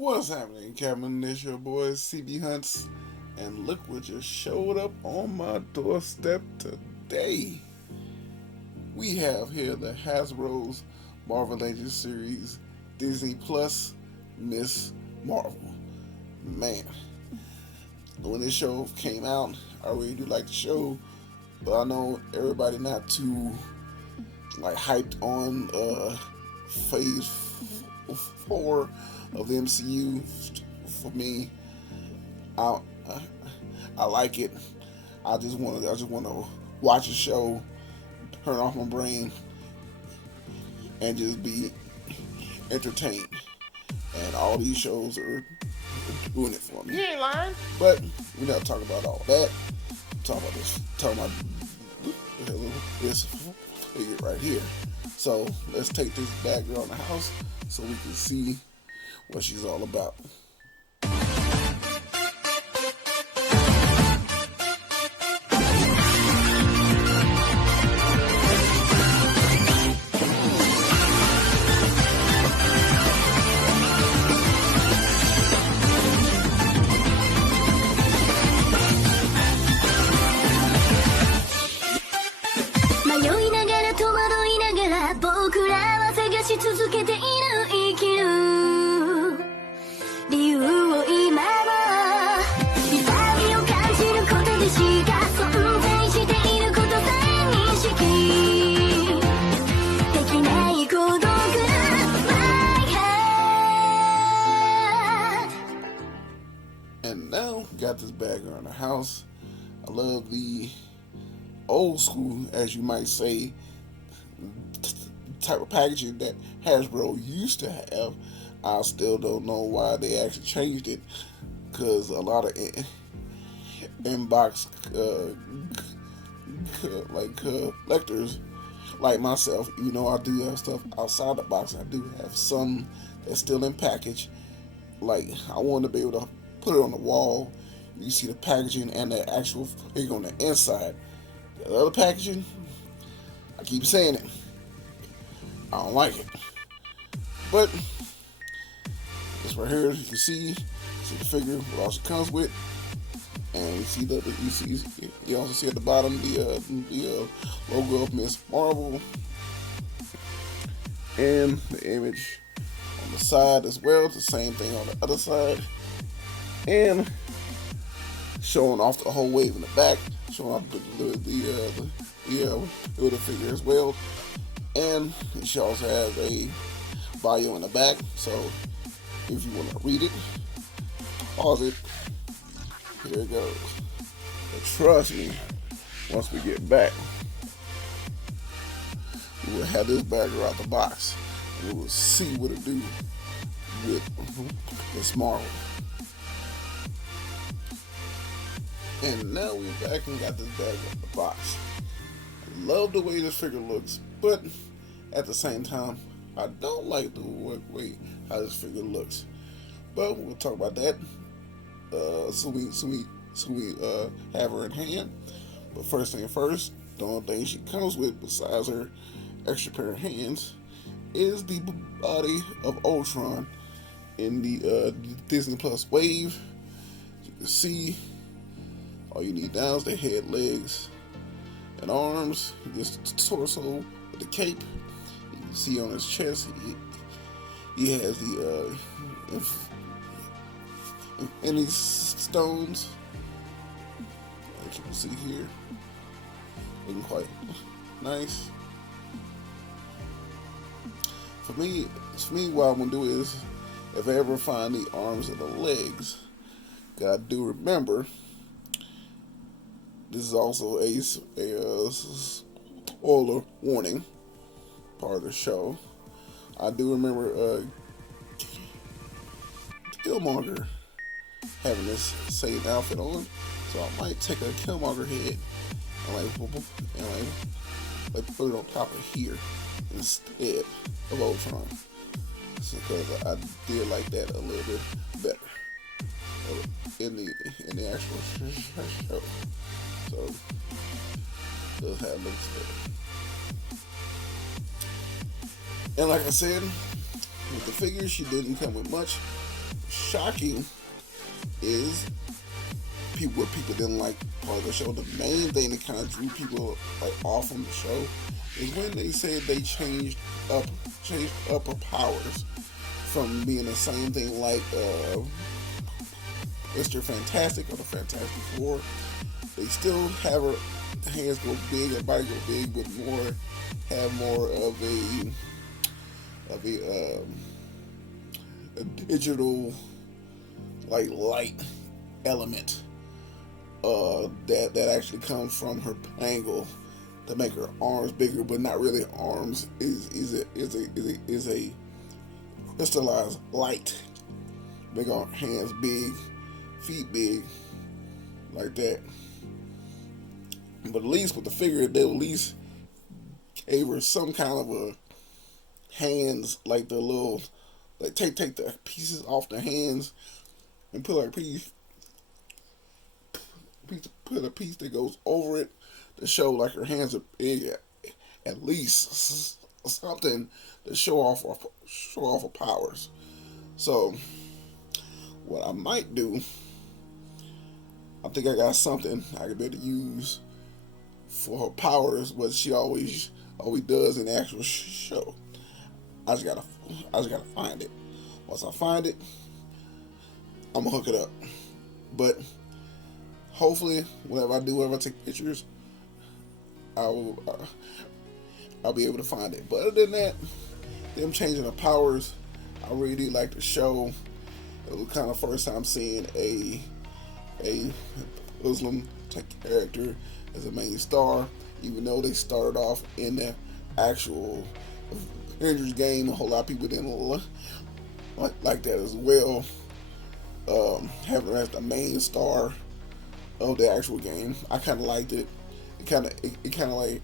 What's happening, Kevin? This your boy cbhunts, and look what just showed up on my doorstep today. We have here the Hasbro's Marvel Legends series, Disney Plus, Miss Marvel. Man, when this show came out, I really do like the show, but I know everybody not too hyped on Phase 4 of the MCU. For me, I like it. I just want to watch a show, turn off my brain, and just be entertained. And all these shows are doing it for me. You ain't lying. But we're not talking about all that. Talking about this figure right here. So let's take this bad girl in the house so we can see what she's all about. And now, got this bad girl in the house. I love the old school, as you might say, type of packaging that Hasbro used to have. I still don't know why they actually changed it, because a lot of inbox collectors like myself, I do have stuff outside the box. I do have some that's still in package. I want to be able to put it on the wall. You see the packaging and the actual figure on the inside. The other packaging, I keep saying it, I don't like it. But this right here, you can see the figure, what else it comes with, and you also see at the bottom the logo of Miss Marvel, and the image on the side as well. It's the same thing on the other side, and showing off the whole wave in the back, showing off the figure as well. And she also has a bio in the back, so if you want to read it, pause it. Here it goes. But trust me, once we get back, we will have this bagger out the box, and we will see what it do with Miss Marvel. And now we're back and got this bag out the box. I love the way this figure looks, but at the same time, I don't like the way how this figure looks. But we'll talk about that. So we have her in hand. But first thing first, the only thing she comes with besides her extra pair of hands is the body of Ultron in the Disney Plus wave. As you can see, all you need now is the head, legs, and arms. Just the torso with the cape. You can see on his chest, he has the Infinity Stones. As you can see here, looking quite nice. For me, what I'm gonna do is, if I ever find the arms and the legs, gotta do remember, this is also a spoiler warning part of the show. I do remember Killmonger having this same outfit on, so I might take a Killmonger head and put it on top of here instead of Ultron, because I did like that a little bit better in the actual show. So that's how it looks there. And like I said, with the figure, she didn't come with much. shocking is what people didn't like part of the show. The main thing that kind of drew people like off from the show is when they said they changed up her powers from being the same thing like Mr. Fantastic or the Fantastic Four. They still have her hands go big, her body go big, but have more of a digital like light element that actually comes from her angle to make her arms bigger, but not really arms. Is a crystallized light. Make her hands big, feet big, like that. But at least with the figure, they at least gave her some kind of a hands, like the little, like take the pieces off the hands and put like a piece that goes over it to show like her hands are big, at least something to show off her powers. So what I might do, I think I got something I could be able to use for her powers, what she always does in the actual show. I just gotta find it. Once I find it, I'm gonna hook it up. But hopefully, whenever I take pictures, I'll be able to find it. But other than that, them changing the powers, I really do like the show. It was kind of first time seeing a Muslim type character as a main star, even though they started off in the actual Avengers game. A whole lot of people didn't like that as well. Having her as the main star of the actual game, I kind of liked it. It kind of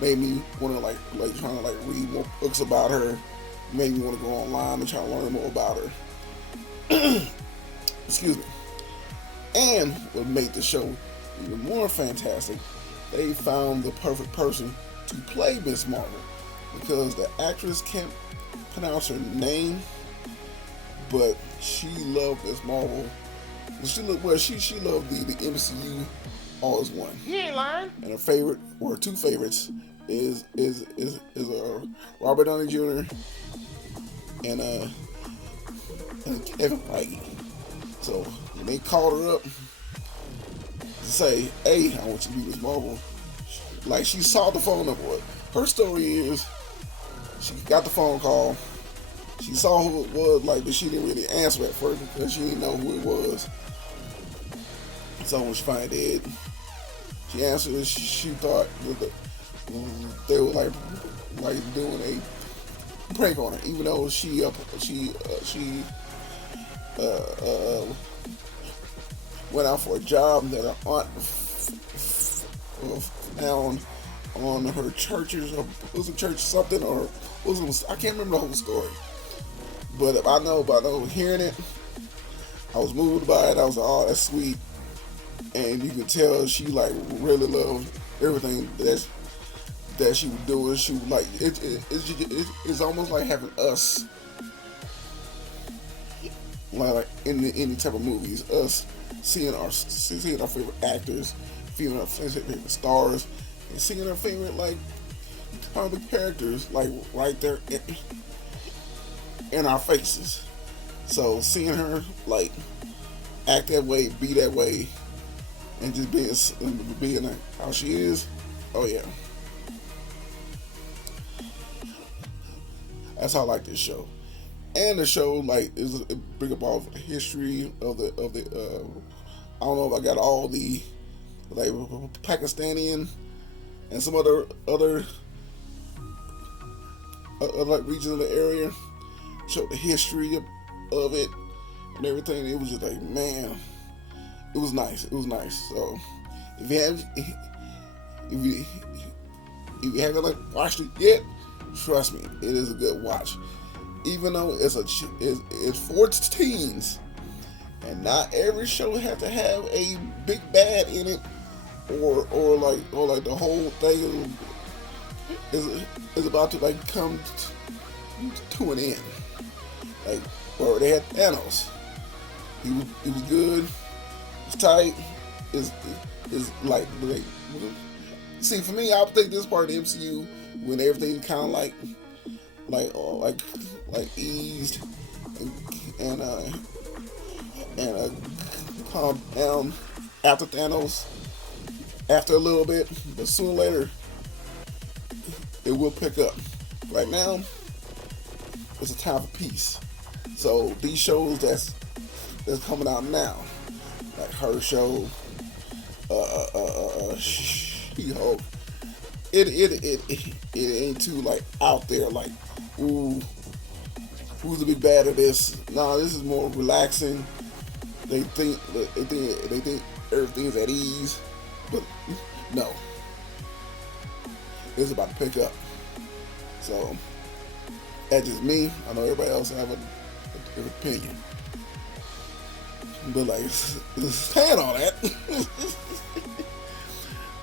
made me want to like trying to like read more books about her. Made me want to go online and try to learn more about her. Excuse me. And what made the show even more fantastic, they found the perfect person to play Miss Marvel, because the actress can't pronounce her name, but she loved Miss Marvel. She loved the MCU all as one. You ain't lying. And her favorite, or her two favorites, is Robert Downey Jr. and Kevin Feige. So when they called her up to say, "Hey, I want you to be Miss Marvel," like she saw the phone number. Her story is she got the phone call. She saw who it was, like, but she didn't really answer at first because she didn't know who it was. So when she finally did, she answered. She thought that they were like doing a prank on her, even though she went out for a job that her aunt found on her church's or Muslim church something, or I can't remember the whole story. But I know hearing it, I was moved by it. I was like, oh, that's sweet. And you could tell she like really loved everything that she was doing. She was like, it's almost like having us, like in any type of movies, us seeing our favorite actors, seeing our favorite stars, and seeing our favorite like comic characters like right there in our faces. So seeing her like act that way, be that way, and just being like how she is, oh yeah, that's how I like this show. And the show like is bring up all the history of the I don't know if I got all the like Pakistani and some other like regions of the area. Showed the history of it and everything. It was just like, man, it was nice. It was nice. So if you haven't like watched it yet, trust me, it is a good watch. Even though it's for teens, and not every show has to have a big bad in it, or like the whole thing is about to like come to an end. Like Or they had Thanos. He was good. It's tight. It's like see, for me, I would think this part of the MCU when everything kind of like eased and calmed down after Thanos, after a little bit, but sooner or later it will pick up. Right now, it's a time for peace. So these shows that's coming out now, like her show, She-Hulk, it ain't too like out there like, ooh, who's the big bad of this? Nah, this is more relaxing. They think everything's at ease, but no, it's about to pick up. So that's just me. I know everybody else have an opinion, but like, saying all that,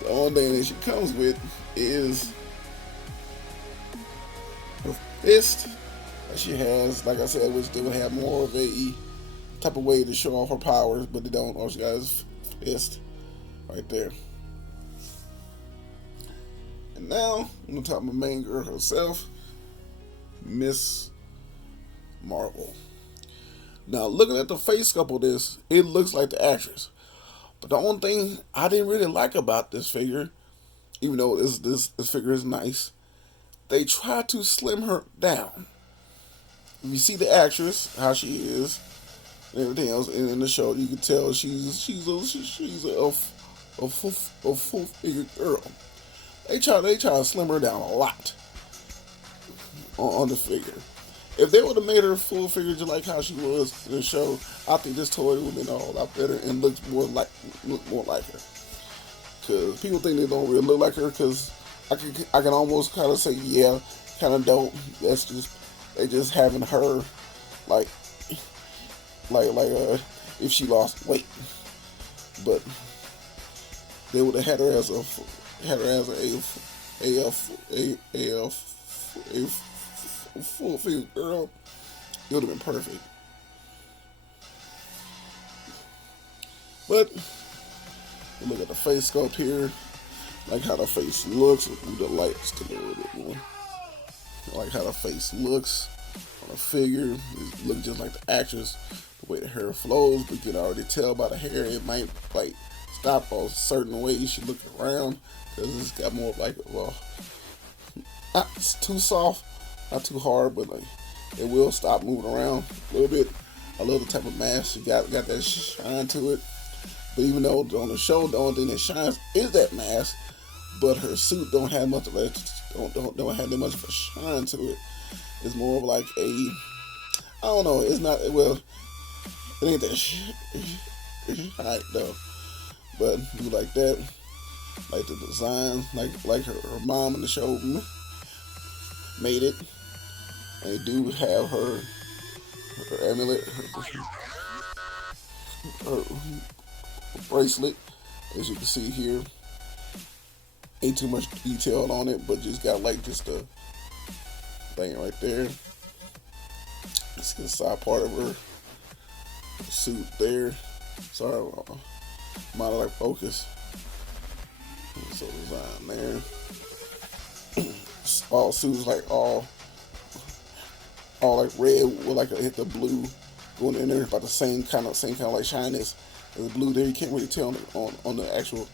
the only thing that she comes with is her fist that she has. Like I said, which they would have more of a type of way to show off her powers, but they don't. All she got is fist right there. And now I'm gonna talk about my main girl herself, Miss Marvel. Now, looking at the face sculpt of this, it looks like the actress. But the only thing I didn't really like about this figure, even though this figure is nice, they tried to slim her down. If you see the actress, how she is, and everything else in the show, you can tell she's a full figure girl. They try to slim her down a lot on the figure. If they would have made her full figure just like how she was in the show, I think this toy would have been a whole lot better and look more like her. Because people think they don't really look like her. Because I can almost kind of say, yeah, kind of don't. That's just they just having her like if she lost weight, but they would have had her as a full figure girl. It would have been perfect. But look at the face sculpt here, like how the face looks with the lights to a little bit more. I like how the face looks on a figure. It looks just like the actress. The way the hair flows, but you can already tell by the hair it might like stop a certain way you should look around, because it's got more of like, well, not too soft, not too hard, but like it will stop moving around a little bit. I love the type of mask she got that shine to it. But even though on the show the only thing that shines is that mask, but her suit don't have much of a don't have that much of a shine to it. It's more of like a, I don't know. It's not, well, it ain't that shine though. But do like that, like the design, like her mom in the show made it. And they do have her amulet, her bracelet, as you can see here. Ain't too much detail on it, but just got like just a thing right there. It's the side part of her suit there. Sorry, I'm out of like focus. So design there. All suits like all like red with like a hit the blue going in there, about the same kind of like shyness as the blue there. You can't really tell on the actual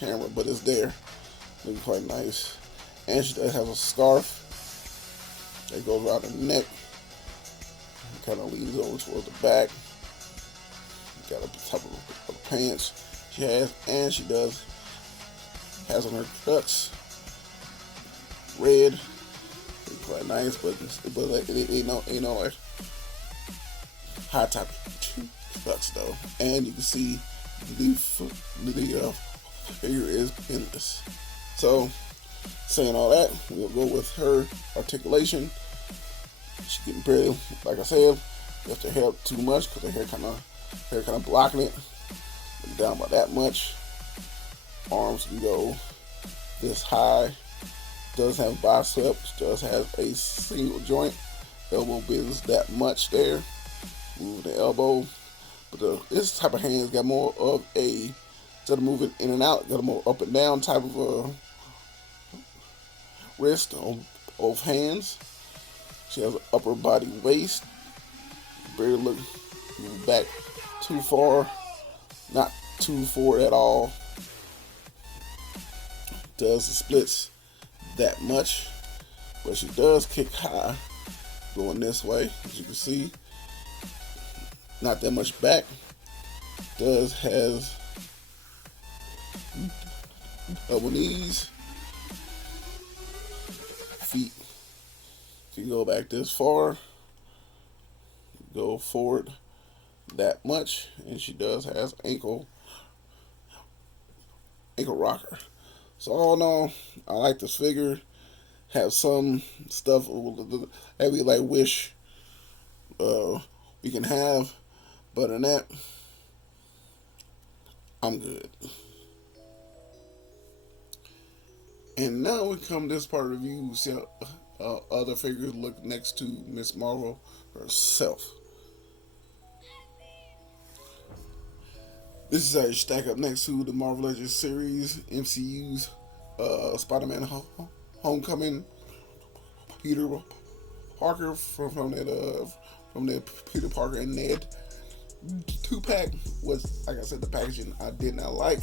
camera, but it's there. Looking quite nice. And she does have a scarf that goes around her neck. Kind of leans over towards the back. Got a type of pants she has, and she has on her cuts red. It's quite nice, but like, it ain't no like high top cuts though. And you can see the figure is endless. So, saying all that, we'll go with her articulation. She's getting pretty, like I said, you have to hair up too much because her hair kind of blocking it. Down by that much. Arms can go this high. Does have biceps. Does have a single joint. Elbow business that much there. move the elbow. But this type of hands got more of a, instead of moving in and out, got a more up and down type of wrist on both hands. She has an upper body waist. Barely look move back too far, not too forward at all. Does the splits that much, but she does kick high going this way, as you can see. Not that much back. Has double knees. Feet. If you go back this far, go forward that much, and she does has ankle rocker. So all in all, I like this figure. Have some stuff that we like wish we can have, but in that, I'm good. And now we come to this part of the review. We see how other figures look next to Miss Marvel herself. This is how you stack up next to the Marvel Legends series, MCU's Spider-Man Homecoming, Peter Parker from that Peter Parker and Ned 2-pack was, like I said, the packaging I did not like,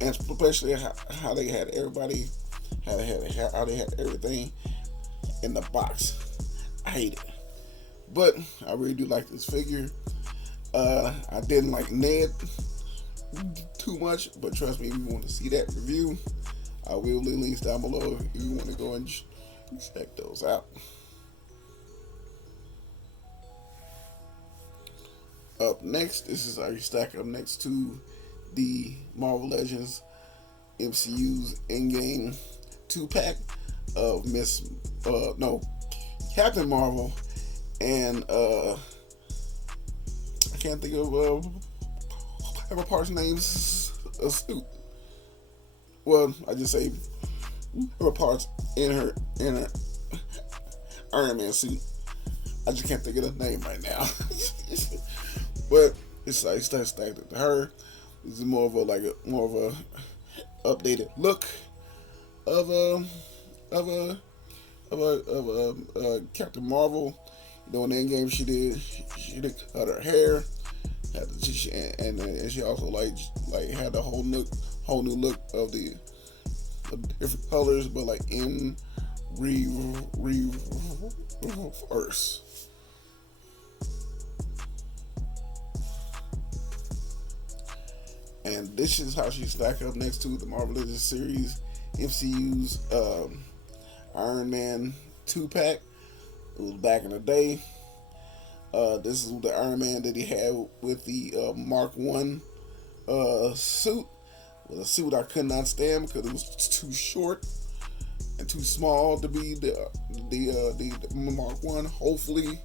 and especially how they had everybody, how they had everything in the box. I hate it, but I really do like this figure. I didn't like Ned too much, but trust me, if you want to see that review, I will leave links down below if you want to go and check those out. Up next, this is our stack up next to the Marvel Legends MCU's Endgame 2-pack of Captain Marvel and I can't think of whatever part's name's a suit. Well, I just say her parts in her Iron Man suit. I just can't think of the name right now. But it's like stacked to her. This is more of a updated look of Captain Marvel. You know, in the Endgame she did cut her hair, and she also like had the whole new look of the different colors, but like in reverse. And this is how she stack up next to the Marvel Legends series MCU's Iron Man 2-pack. It was back in the day. This is the Iron Man that he had with the Mark 1 suit. With a suit I could not stand because it was too short and too small to be the Mark 1. Hopefully,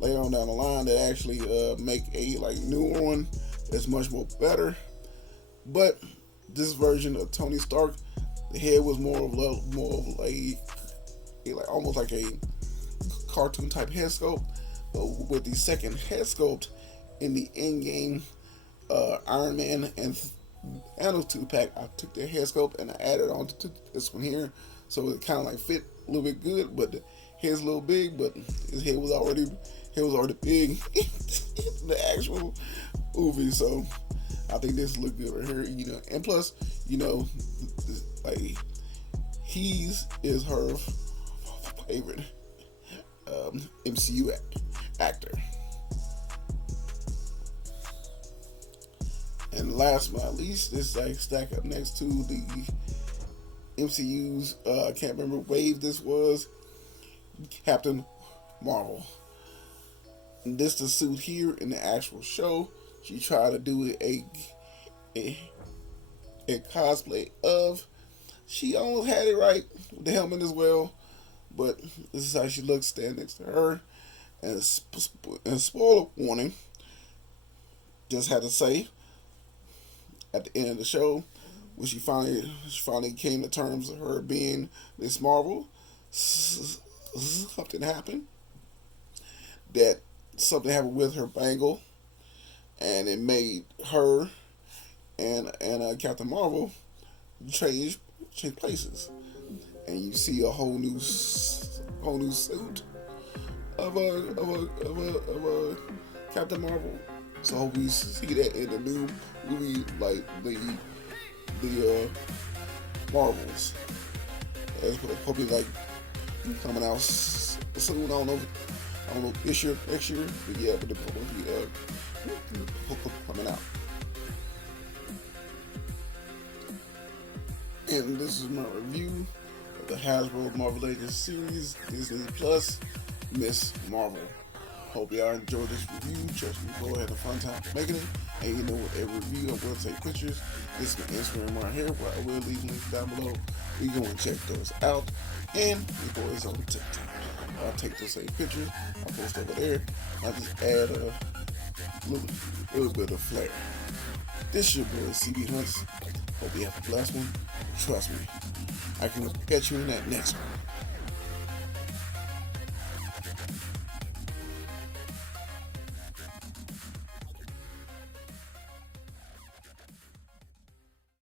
later on down the line, they actually make a newer one that's much more better. But this version of Tony Stark, the head was more of almost like a cartoon type head sculpt. But with the second head sculpt in the Endgame Iron Man and Thanos 2-pack, I took the head sculpt and I added on to this one here, so it kind of fit a little bit good. But the head's a little big, but his head was already big in the actual movie. So I think this look good right here, and plus, he's is her favorite MCU actor. And last but not least, this stack up next to the MCU's I can't remember what wave this was, Captain Marvel. And this the suit here in the actual show. She tried to do a cosplay of. She almost had it right with the helmet as well, but this is how she looks standing next to her. And spoiler warning, just had to say, at the end of the show, when she finally came to terms of her being Miss Marvel, something happened that something happened with her bangle, and it made her and Captain Marvel change places, and you see a whole new suit of a Captain Marvel. So I hope we see that in the new movie, like the Marvels. That's probably like coming out soon. I don't know this year, next year, but yeah, but it will be coming out. And this is my review of the Hasbro Marvel Legends series, Disney Plus, Miss Marvel. Hope y'all enjoyed this review. Trust me, go ahead and fun time making it. And you know, with every review, I will take pictures. This is my Instagram right here, where I will leave links down below. We go and check those out. And the boys on TikTok. I'll take those same pictures. I'll post over there. I'll just add a little bit of flair. This is your boy cbhunts. Hope you have a blessed one. Trust me, I can catch you in that next one.